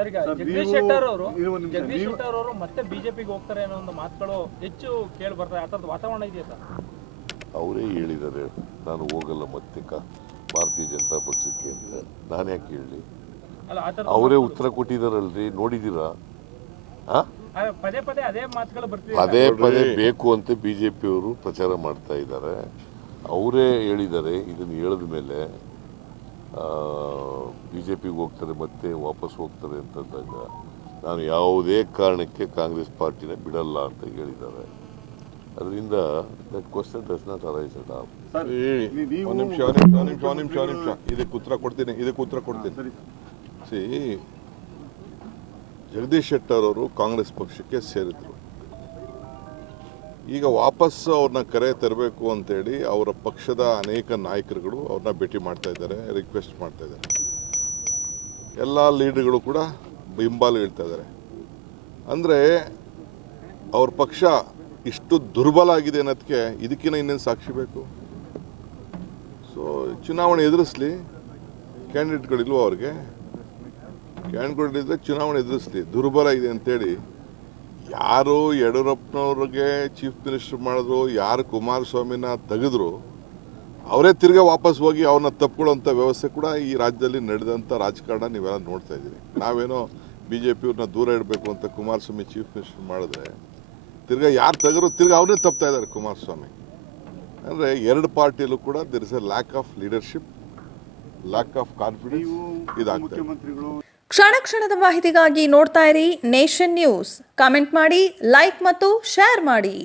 Sir Jagadish Shettar ಅವರು ಜಗದೀಶ್ ಶೆಟ್ಟರ್ ಅವರು ಮತ್ತೆ ಬಿಜೆಪಿಗೆ ಹೋಗ್ತಾರೆ ಅನ್ನೋ ಒಂದು ಮಾತುಗಳು ಹೆಚ್ಚು ಕೇಳಿ ಬರ್ತಾರೆ ಆ ಥರದ ವಾತಾವರಣ ಇದೆಯಾ ಸರ್? ಅವರೇ ಹೇಳಿದ್ದಾರೆ ನಾನು ಹೋಗಲ್ಲ ಮತ್ತೆ ಭಾರತೀಯ ಜನತಾ ಪಕ್ಷಕ್ಕೆ ಅಂತ. ನಾನು ಯಾಕೆ ಹೇಳಿ? ಅಲ್ಲ ಆ ಅವರೇ ಉತ್ತರ ಕೊಟ್ಟಿದಾರಲ್ರಿ ನೋಡಿದ್ದೀರಾ? ಆ? ಆ, ಪದೇ ಪದೇ ಅದೇ ಮಾತುಗಳು ಬರ್ತಿದೆ ಪದೇ ಪದೇ ಬೇಕು ಅಂತ ಬಿಜೆಪಿ ಅವರು ಪಿಯವರು ಪ್ರಚಾರ ಮಾಡ್ತಾ ಇದ್ದಾರೆ. ಅವರೇ ಹೇಳಿದ್ದಾರೆ ಇದನ್ನು ಹೇಳಿದ ಮೇಲೆ ಬಿ ಜೆ ಪಿಗೆ ಹೋಗ್ತಾರೆ ಮತ್ತೆ ವಾಪಸ್ ಹೋಗ್ತಾರೆ ಅಂತಂದಾಗ ನಾನು ಯಾವುದೇ ಕಾರಣಕ್ಕೆ ಕಾಂಗ್ರೆಸ್ ಪಾರ್ಟಿನ ಬಿಡಲ್ಲ ಅಂತ ಹೇಳಿದ್ದಾರೆ. ಅದರಿಂದ that question does not arise at all ನಿಮಿಷ ಒಂದ್ ನಿಮಿಷ ನಿಮಿಷ ನಿಮಿಷ ನಿಮಿಷ. ಇದಕ್ಕೆ ಉತ್ತರ ಕೊಡ್ತೀನಿ ಇದಕ್ಕೆ ಉತ್ತರ ಕೊಡ್ತೀನಿ. ಸರಿ ಸಿ ಜಗದೀಶ್ ಶೆಟ್ಟರ್ ಅವರು ಕಾಂಗ್ರೆಸ್ ಪಕ್ಷಕ್ಕೆ ಸೇರಿದ್ರು. ಈಗ ವಾಪಸ್ ಅವ್ರನ್ನ ಕರೆ ತರಬೇಕು ಅಂತೇಳಿ ಅವರ ಪಕ್ಷದ ಅನೇಕ ನಾಯಕರುಗಳು ಅವ್ರನ್ನ ಭೇಟಿ ಮಾಡ್ತಾ ಇದ್ದಾರೆ ರಿಕ್ವೆಸ್ಟ್ ಮಾಡ್ತಾ ಇದ್ದಾರೆ. ಎಲ್ಲ ಲೀಡರ್ಗಳು ಕೂಡ ಹಿಂಬಾಲು ಹೇಳ್ತಾ ಇದ್ದಾರೆ. ಅಂದರೆ ಅವ್ರ ಪಕ್ಷ ಇಷ್ಟು ದುರ್ಬಲ ಆಗಿದೆ ಅನ್ನೋದಕ್ಕೆ ಇದಕ್ಕಿಂತ ಇನ್ನೇನು ಸಾಕ್ಷಿ ಬೇಕು? ಸೊ ಚುನಾವಣೆ ಎದುರಿಸ್ಲಿ, ಕ್ಯಾಂಡಿಡೇಟ್ಗಳಿಲ್ವ ಅವ್ರಿಗೆ, ಕ್ಯಾಂಡಿಡೇಟ್ಗಳಿದ್ರೆ ಚುನಾವಣೆ ಎದುರಿಸ್ಲಿ, ದುರ್ಬಲ ಇದೆ ಅಂತೇಳಿ ಯಾರು ಯಡಿಯೂರಪ್ಪನವ್ರಿಗೆ ಚೀಫ್ ಮಿನಿಸ್ಟರ್ ಮಾಡಿದ್ರು, ಯಾರು ಕುಮಾರಸ್ವಾಮಿನ ತೆಗೆದ್ರು ಅವರೇ ತಿರ್ಗಾ ವಾಪಸ್ ಹೋಗಿ ಅವ್ರನ್ನ ತಪ್ಕೊಳ್ಳೋಂಥ ವ್ಯವಸ್ಥೆ ಕೂಡ ಈ ರಾಜ್ಯದಲ್ಲಿ ನಡೆದಂಥ ರಾಜಕಾರಣ ನೀವೆಲ್ಲ ನೋಡ್ತಾ ಇದ್ದೀರಿ. ನಾವೇನೋ ಬಿ ಜೆ ಪಿಯವ್ರನ್ನ ದೂರ ಇಡಬೇಕು ಅಂತ ಕುಮಾರಸ್ವಾಮಿ ಚೀಫ್ ಮಿನಿಸ್ಟರ್ ಮಾಡಿದ್ರೆ ತಿರ್ಗಾ ಯಾರು ತೆಗರು ತಿರ್ಗಾ ಅವರೇ ತಪ್ತಾ ಇದ್ದಾರೆ ಕುಮಾರಸ್ವಾಮಿ. ಅಂದರೆ ಎರಡು ಪಾರ್ಟಿಯಲ್ಲೂ ಕೂಡ there is a lack of leadership lack of confidence ಇದಾಗ್ತದೆ ಕ್ಷಣ ಕ್ಷಣದ ಮಾಹಿತಿಗಾಗಿ ನೋಡ್ತಾ ಇರಿ ನೇಷನ್ ನ್ಯೂಸ್. ಕಾಮೆಂಟ್ ಮಾಡಿ ಲೈಕ್ ಮತ್ತು ಶೇರ್ ಮಾಡಿ.